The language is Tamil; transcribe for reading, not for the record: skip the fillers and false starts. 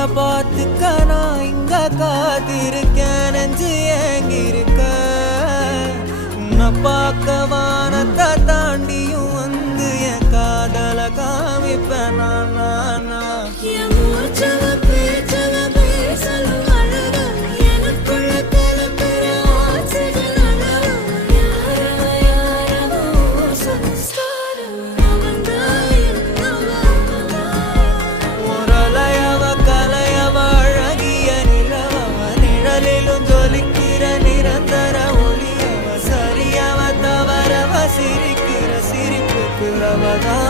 உன்னை பார்த்துக்க நான் இங்க காத்திருக்கேன், நெஞ்சு ஏங்கிருக்க. உன்னை பார்க்க வானத்தை தாண்டியும் வந்து என் காதல காமிப்பேன் நான். நிரந்தர ஒளியவ சரியவ தவறவ சிரிக்கிற சிரிப்புக்கு அவதான்